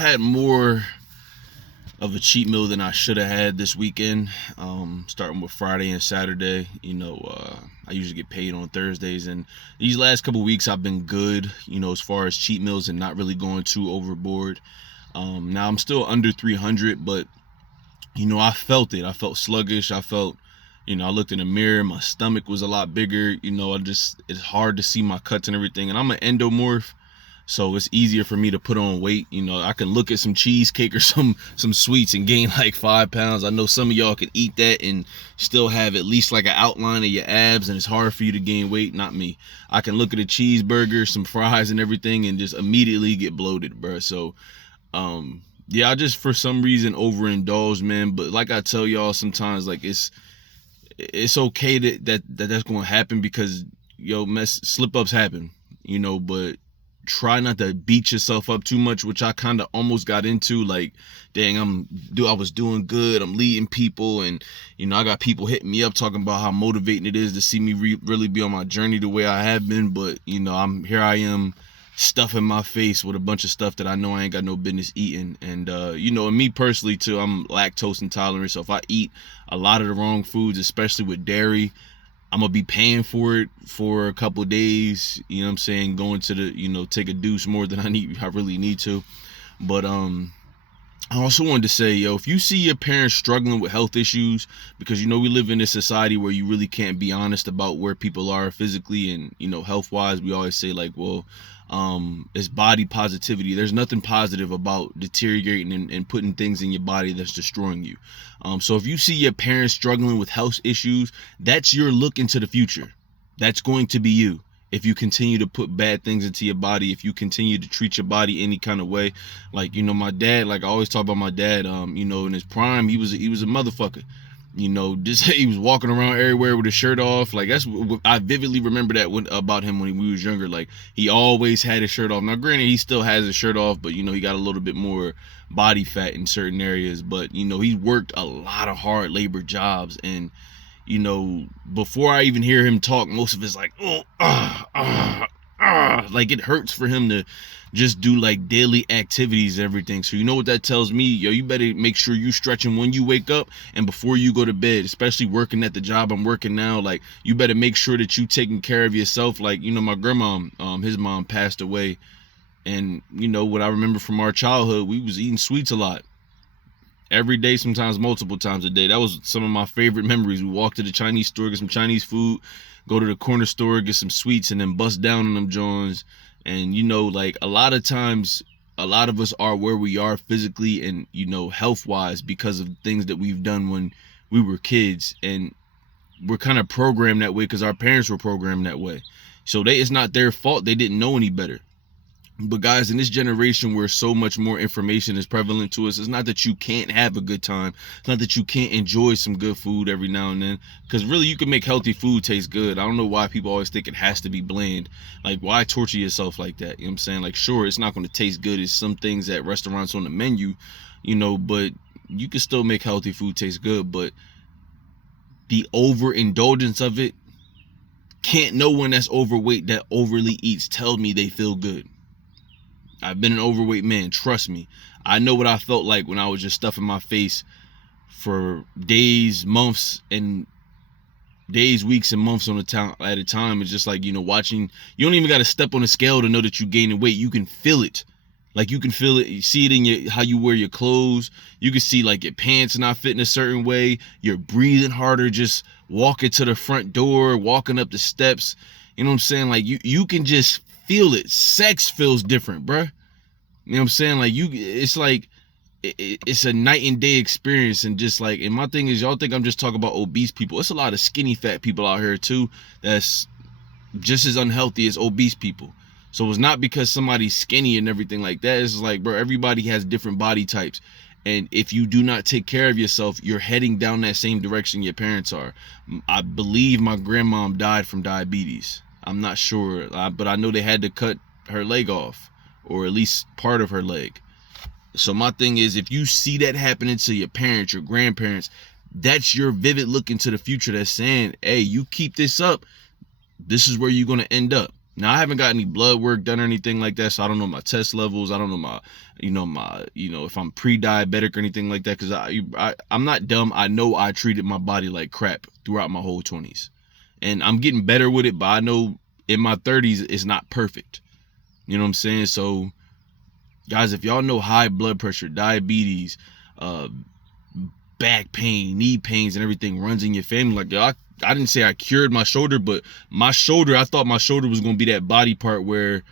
I had more of a cheat meal than I should have had this weekend. Starting with Friday and Saturday. I usually get paid on Thursdays, and these last couple weeks I've been good. As far as cheat meals and not really going too overboard. Now I'm still under 300, but I felt it. I felt sluggish. I felt, I looked in the mirror. My stomach was a lot bigger. It's hard to see my cuts and everything. And I'm an endomorph, so it's easier for me to put on weight. I can look at some cheesecake or some sweets and gain like 5 pounds. I know some of y'all can eat that and still have at least like an outline of your abs, and it's hard for you to gain weight. Not me. I can look at a cheeseburger, some fries and everything, and just immediately get bloated, bro. So yeah, I just for some reason overindulge, man. But like I tell y'all sometimes, like it's okay that's gonna happen, because slip ups happen, but try not to beat yourself up too much, which I kind of almost got into. Like, dang, I was doing good, I'm leading people, and I got people hitting me up talking about how motivating it is to see me really be on my journey the way I have been. But I am stuffing my face with a bunch of stuff that I know I ain't got no business eating. And and me personally too, I'm lactose intolerant, so if I eat a lot of the wrong foods, especially with dairy, I'm gonna be paying for it for a couple of days. Going to the take a deuce more than I really need to. But I also wanted to say, if you see your parents struggling with health issues, because we live in a society where you really can't be honest about where people are physically and health wise. We always say like, well, it's body positivity. There's nothing positive about deteriorating and putting things in your body that's destroying you. So if you see your parents struggling with health issues, that's your look into the future. That's going to be you. If you continue to put bad things into your body, if you continue to treat your body any kind of way, like my dad, like I always talk about my dad, in his prime, he was a motherfucker. Just he was walking around everywhere with his shirt off. Like I vividly remember that about him when we was younger. Like he always had his shirt off. Now, granted, he still has his shirt off, but he got a little bit more body fat in certain areas. But he worked a lot of hard labor jobs, and before I even hear him talk, most of it's like, like it hurts for him to just do like daily activities and everything. So what that tells me, you better make sure you stretching when you wake up and before you go to bed, especially working at the job I'm working now. Like, you better make sure that you taking care of yourself. Like, my grandma, his mom passed away, and what I remember from our childhood, we was eating sweets a lot. Every day, sometimes multiple times a day. That was some of my favorite memories. We walk to the Chinese store, get some Chinese food, go to the corner store, get some sweets, and then bust down on them joints. And like a lot of times, a lot of us are where we are physically and health wise because of things that we've done when we were kids, and we're kind of programmed that way because our parents were programmed that way. So it's not their fault. They didn't know any better. But guys, in this generation where so much more information is prevalent to us, it's not that you can't have a good time. It's not that you can't enjoy some good food every now and then. Because really, you can make healthy food taste good. I don't know why people always think it has to be bland. Like, why torture yourself like that? You know what I'm saying? Like, sure, it's not going to taste good. It's some things at restaurants on the menu, but you can still make healthy food taste good. But the overindulgence of it, can't no one that's overweight that overly eats tell me they feel good. I've been an overweight man, trust me. I know what I felt like when I was just stuffing my face for days, months, and days, weeks, and months at a time. It's just like, watching. You don't even got to step on a scale to know that you're gaining weight. You can feel it. Like, you can feel it. You see it in how you wear your clothes. You can see like your pants not fitting a certain way. You're breathing harder just walking to the front door, walking up the steps. You know what I'm saying? Like, you can just feel it. Sex feels different, bruh. You know what I'm saying? Like, it's like, it's a night and day experience. And just like, and my thing is, y'all think I'm just talking about obese people. It's a lot of skinny fat people out here too that's just as unhealthy as obese people. So it's not because somebody's skinny and everything like that. It's like, bro, everybody has different body types. And if you do not take care of yourself, you're heading down that same direction your parents are. I believe my grandmom died from diabetes. I'm not sure, but I know they had to cut her leg off, or at least part of her leg. So my thing is, if you see that happening to your parents, your grandparents, that's your vivid look into the future that's saying, hey, you keep this up, this is where you're going to end up. Now I haven't got any blood work done or anything like that, so I don't know my test levels. I don't know if I'm pre-diabetic or anything like that. Because I'm not dumb. I know I treated my body like crap throughout my whole 20s, and I'm getting better with it. But I know in my 30s it's not perfect. You know what I'm saying? So, guys, if y'all know high blood pressure, diabetes, back pain, knee pains, and everything runs in your family, like I didn't say I cured my shoulder, but my shoulder, I thought my shoulder was going to be that body part where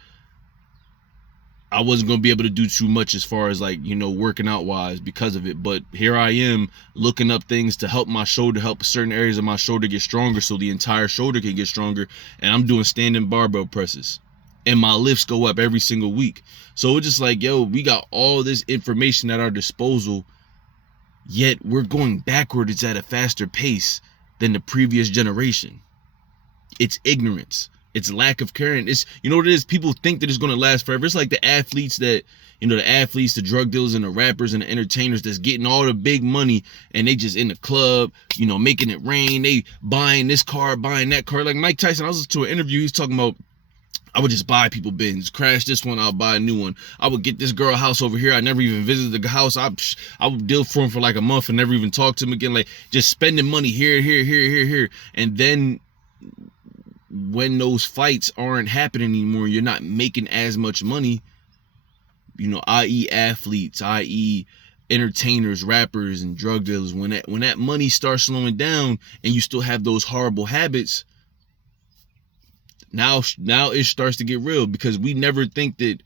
I wasn't going to be able to do too much as far as working out wise because of it. But here I am looking up things to help my shoulder, help certain areas of my shoulder get stronger so the entire shoulder can get stronger. And I'm doing standing barbell presses and my lifts go up every single week. So it's just like, yo, we got all this information at our disposal, yet we're going backwards at a faster pace than the previous generation. It's ignorance. It's lack of caring. It's, you know what it is? People think that it's going to last forever. It's like the athletes, the drug dealers and the rappers and the entertainers that's getting all the big money and they just in the club, making it rain. They buying this car, buying that car. Like Mike Tyson, I was listening to an interview. He's talking about, I would just buy people Benz, crash this one, I'll buy a new one. I would get this girl a house over here. I never even visited the house. I would deal for him for like a month and never even talk to him again. Like just spending money here. And then when those fights aren't happening anymore, you're not making as much money, i.e. athletes, i.e. entertainers, rappers, and drug dealers. When that money starts slowing down and you still have those horrible habits, now it starts to get real, because we never think that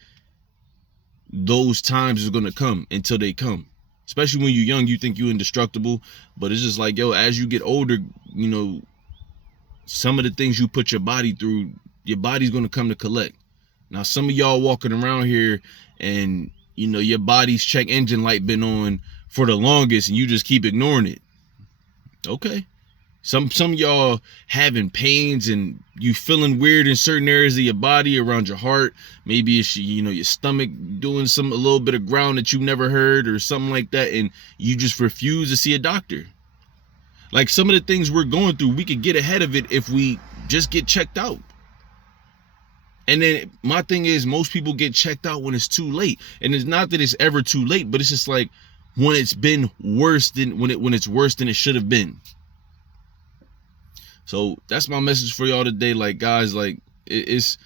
those times is going to come until they come. Especially when you're young, you think you're indestructible, but it's just like, yo, as you get older, some of the things you put your body through, your body's going to come to collect. Now, some of y'all walking around here and, your body's check engine light been on for the longest and you just keep ignoring it. Okay. Some of y'all having pains and you feeling weird in certain areas of your body, around your heart. Maybe it's your stomach doing a little bit of ground that you've never heard or something like that, and you just refuse to see a doctor. Like some of the things we're going through, we could get ahead of it if we just get checked out. And then my thing is, most people get checked out when it's too late. And it's not that it's ever too late, but it's just like when it's been worse than when it's worse than it should have been. So that's my message for y'all today. Like, guys, like it's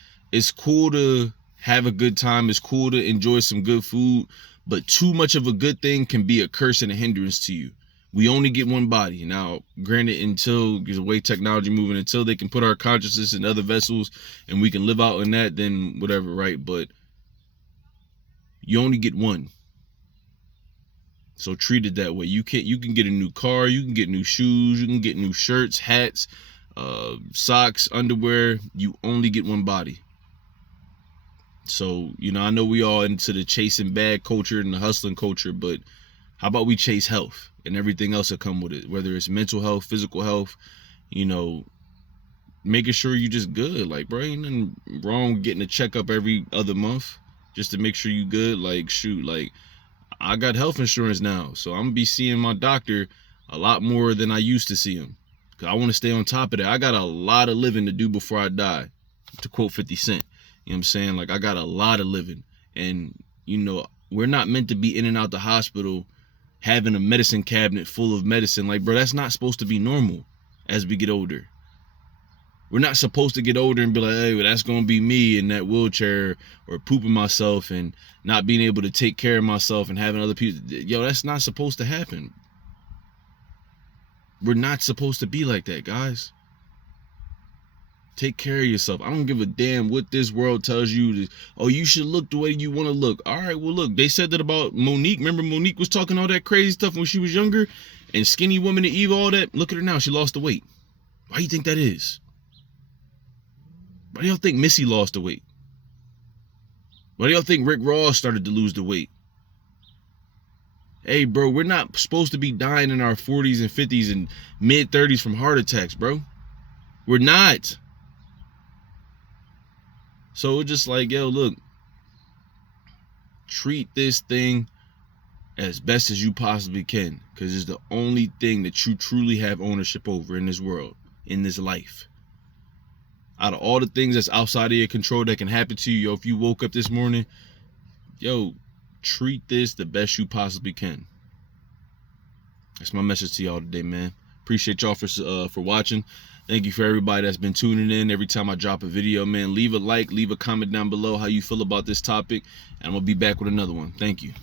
cool to have a good time. It's cool to enjoy some good food, but too much of a good thing can be a curse and a hindrance to you. We only get one body. Now, granted, until the way technology moving, until they can put our consciousness in other vessels and we can live out in that, then whatever, right? But you only get one. So treat it that way. You can get a new car, you can get new shoes, you can get new shirts, hats, socks, underwear. You only get one body. So, I know we all into the chasing bag culture and the hustling culture, but how about we chase health and everything else that come with it, whether it's mental health, physical health, making sure you just good. Like, bro, ain't nothing wrong with getting a checkup every other month just to make sure you good. Like, shoot, like, I got health insurance now, so I'm gonna be seeing my doctor a lot more than I used to see him, because I want to stay on top of that. I got a lot of living to do before I die, to quote 50 Cent. You know what I'm saying? Like, I got a lot of living, and we're not meant to be in and out the hospital having a medicine cabinet full of medicine. Like, bro, that's not supposed to be normal as we get older. We're not supposed to get older and be like, hey, well, that's going to be me in that wheelchair, or pooping myself and not being able to take care of myself and having other people. Yo, that's not supposed to happen. We're not supposed to be like that, guys. Take care of yourself. I don't give a damn what this world tells you. Oh, you should look the way you want to look. All right, well, look, they said that about Monique. Remember Monique was talking all that crazy stuff when she was younger? And Skinny Woman to Eve, all that. Look at her now. She lost the weight. Why do you think that is? Why do y'all think Missy lost the weight? Why do y'all think Rick Ross started to lose the weight? Hey, bro, we're not supposed to be dying in our 40s and 50s and mid 30s from heart attacks, bro. We're not. So it's just like, yo, look, treat this thing as best as you possibly can, because it's the only thing that you truly have ownership over in this world, in this life. Out of all the things that's outside of your control that can happen to you, yo, if you woke up this morning, yo, treat this the best you possibly can. That's my message to y'all today, man. Appreciate y'all for watching. Thank you for everybody that's been tuning in every time I drop a video, man. Leave a like, leave a comment down below how you feel about this topic, and I'm gonna be back with another one. Thank you.